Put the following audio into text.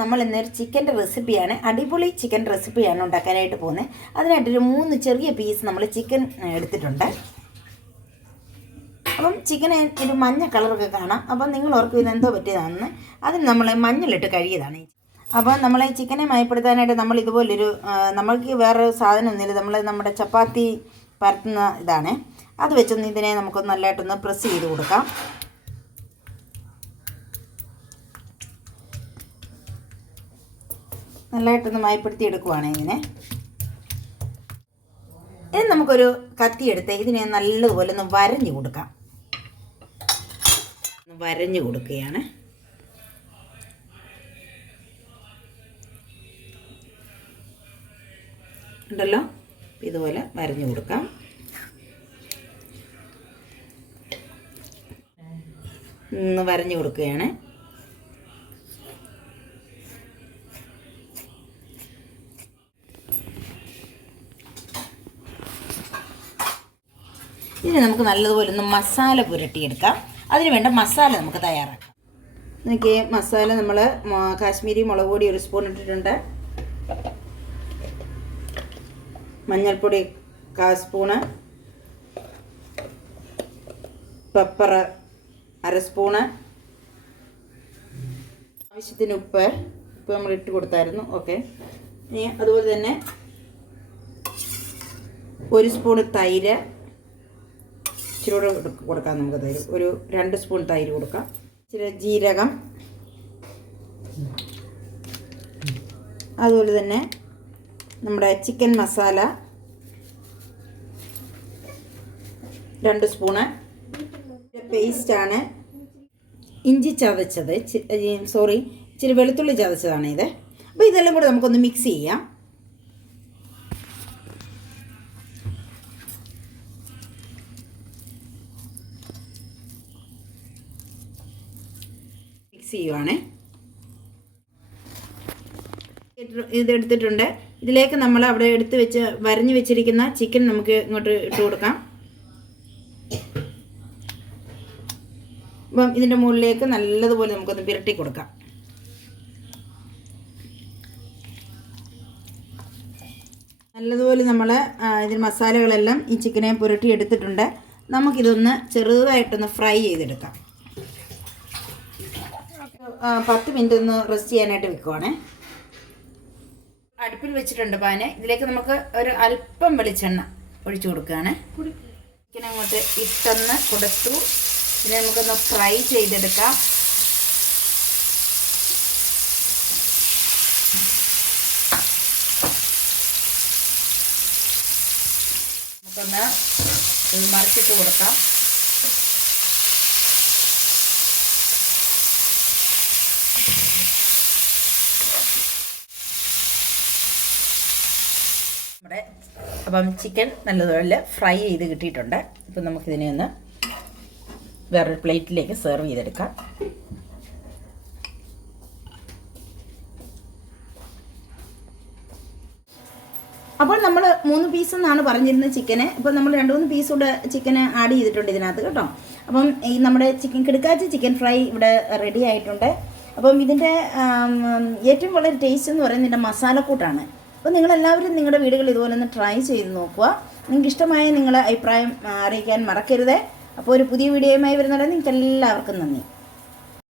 നമ്മൾ ഇന്നൊരു ചിക്കൻ്റെ റെസിപ്പിയാണ്, അടിപൊളി ചിക്കൻ റെസിപ്പിയാണ് ഉണ്ടാക്കാനായിട്ട് പോകുന്നത്. അതിനായിട്ടൊരു 3 ചെറിയ പീസ് നമ്മൾ ചിക്കൻ എടുത്തിട്ടുണ്ട്. അപ്പം ചിക്കന് ഒരു മഞ്ഞ കളറൊക്കെ കാണാം. അപ്പം നിങ്ങൾ ഓർക്കും ഇതെന്തോ പറ്റിയതാണെന്ന്. അതിന് നമ്മൾ മഞ്ഞളിട്ട് കഴുകിയതാണ്. അപ്പോൾ നമ്മളെ ചിക്കനെ മയപ്പെടുത്താനായിട്ട് നമ്മൾ ഇതുപോലൊരു നമ്മൾക്ക് വേറെ സാധനമൊന്നുമില്ല, നമ്മുടെ ചപ്പാത്തി പരത്തുന്ന ഇതാണ്. അത് വെച്ചൊന്ന് ഇതിനെ നമുക്കൊന്ന് നല്ലതായിട്ടൊന്ന് പ്രസ് ചെയ്ത് കൊടുക്കാം. നല്ലതായിട്ടൊന്ന് മയപ്പെടുത്തി എടുക്കുവാണ് ഇതിനെ. ഇനി നമുക്കൊരു കത്തി എടുത്ത് ഇതിനെ നല്ലതുപോലെ ഒന്ന് വരഞ്ഞു കൊടുക്കാം. വരഞ്ഞു കൊടുക്കുകയാണ്. ഉണ്ടല്ലോ, ഇതുപോലെ വരഞ്ഞു കൊടുക്കാം. ഒന്ന് വരഞ്ഞു കൊടുക്കുകയാണ്. ഇനി നമുക്ക് നല്ലതുപോലെ ഒന്ന് മസാല പുരട്ടിയെടുക്കാം. അതിന് വേണ്ട മസാല നമുക്ക് തയ്യാറാക്കാം. നോക്കിയേ, മസാല നമ്മൾ കാശ്മീരി മുളക് പൊടി 1 സ്പൂൺ ഇട്ടിട്ടുണ്ട്. മഞ്ഞൾപ്പൊടി 1/4 സ്പൂണ്, പെപ്പർ 1/2 സ്പൂണ്, ആവശ്യത്തിന് ഉപ്പ് നമ്മൾ ഇട്ട് കൊടുത്തായിരുന്നു. ഓക്കെ. ഇനി അതുപോലെ തന്നെ 1 സ്പൂണ് തൈര്, ഇച്ചിരി കൂടെ കൊടുക്കാം നമുക്ക് തൈര്. ഒരു 2 സ്പൂൺ തൈര് കൊടുക്കാം. ഇച്ചിരി ജീരകം, അതുപോലെ തന്നെ നമ്മുടെ ചിക്കൻ മസാല 2 സ്പൂണ്. പേസ്റ്റാണ് ഇഞ്ചി ചതച്ചത്, ഇച്ചിരി വെളുത്തുള്ളി ചതച്ചതാണ് ഇത്. അപ്പോൾ ഇതെല്ലാം കൂടെ നമുക്കൊന്ന് മിക്സ് ചെയ്യാം. ചെയ്യുവാണേ. ഇതെടുത്തിട്ടുണ്ട്. ഇതിലേക്ക് നമ്മൾ അവിടെ വരഞ്ഞു വെച്ചിരിക്കുന്ന ചിക്കൻ നമുക്ക് ഇങ്ങോട്ട് ഇട്ട് കൊടുക്കാം. അപ്പം ഇതിൻ്റെ മുകളിലേക്ക് നല്ലതുപോലെ നമുക്കൊന്ന് പുരട്ടി കൊടുക്കാം. നല്ലതുപോലെ നമ്മൾ ഇതിന് മസാലകളെല്ലാം ഈ ചിക്കനെ പുരട്ടി എടുത്തിട്ടുണ്ട്. നമുക്കിതൊന്ന് ചെറുതായിട്ടൊന്ന് ഫ്രൈ ചെയ്തെടുക്കാം. 10 മിനിറ്റ് ഒന്ന് റെസ്റ്റ് ചെയ്യാനായിട്ട് വെക്കുവാണ്. അടുപ്പിൽ വെച്ചിട്ടുണ്ട് പാന്. ഇതിലേക്ക് നമുക്ക് ഒരു അല്പം വെളിച്ചെണ്ണ ഒഴിച്ചു കൊടുക്കുകയാണ്. ചിക്കൻ അങ്ങോട്ട് ഇട്ടൊന്ന് കൊടുത്തു. ഇതിനെ നമുക്കൊന്ന് ഫ്രൈ ചെയ്തെടുക്കാം. നമുക്കൊന്ന് മറിച്ചിട്ട് കൊടുക്കാം. അപ്പം ചിക്കൻ നല്ലതുപോലെ ഫ്രൈ ചെയ്ത് കിട്ടിയിട്ടുണ്ട്. അപ്പം നമുക്കിതിനെ ഒന്ന് വേറൊരു പ്ലേറ്റിലേക്ക് സെർവ് ചെയ്തെടുക്കാം. അപ്പോൾ നമ്മൾ 3 പീസ് എന്നാണ് പറഞ്ഞിരുന്നത് ചിക്കന്. അപ്പോൾ നമ്മൾ 2-3 പീസ് കൂടെ ചിക്കന് ആഡ് ചെയ്തിട്ടുണ്ട് ഇതിനകത്ത് കേട്ടോ. അപ്പം ഈ നമ്മുടെ കിടുക്കാച്ചി ചിക്കൻ ഫ്രൈ ഇവിടെ റെഡി ആയിട്ടുണ്ട്. അപ്പം ഇതിൻ്റെ ഏറ്റവും വളരെ ടേസ്റ്റ് എന്ന് പറയുന്നത് ഇതിൻ്റെ മസാലക്കൂട്ടാണ്. അപ്പോൾ നിങ്ങളെല്ലാവരും നിങ്ങളുടെ വീടുകളിൽ ഇതുപോലെ ഒന്ന് ട്രൈ ചെയ്ത് നോക്കുക. നിങ്ങൾക്ക് ഇഷ്ടമായ നിങ്ങളുടെ അഭിപ്രായം അറിയിക്കാൻ മറക്കരുത്. അപ്പോൾ ഒരു പുതിയ വീഡിയോയുമായി വരുന്നത് നിങ്ങൾക്ക് എല്ലാവർക്കും നന്ദി.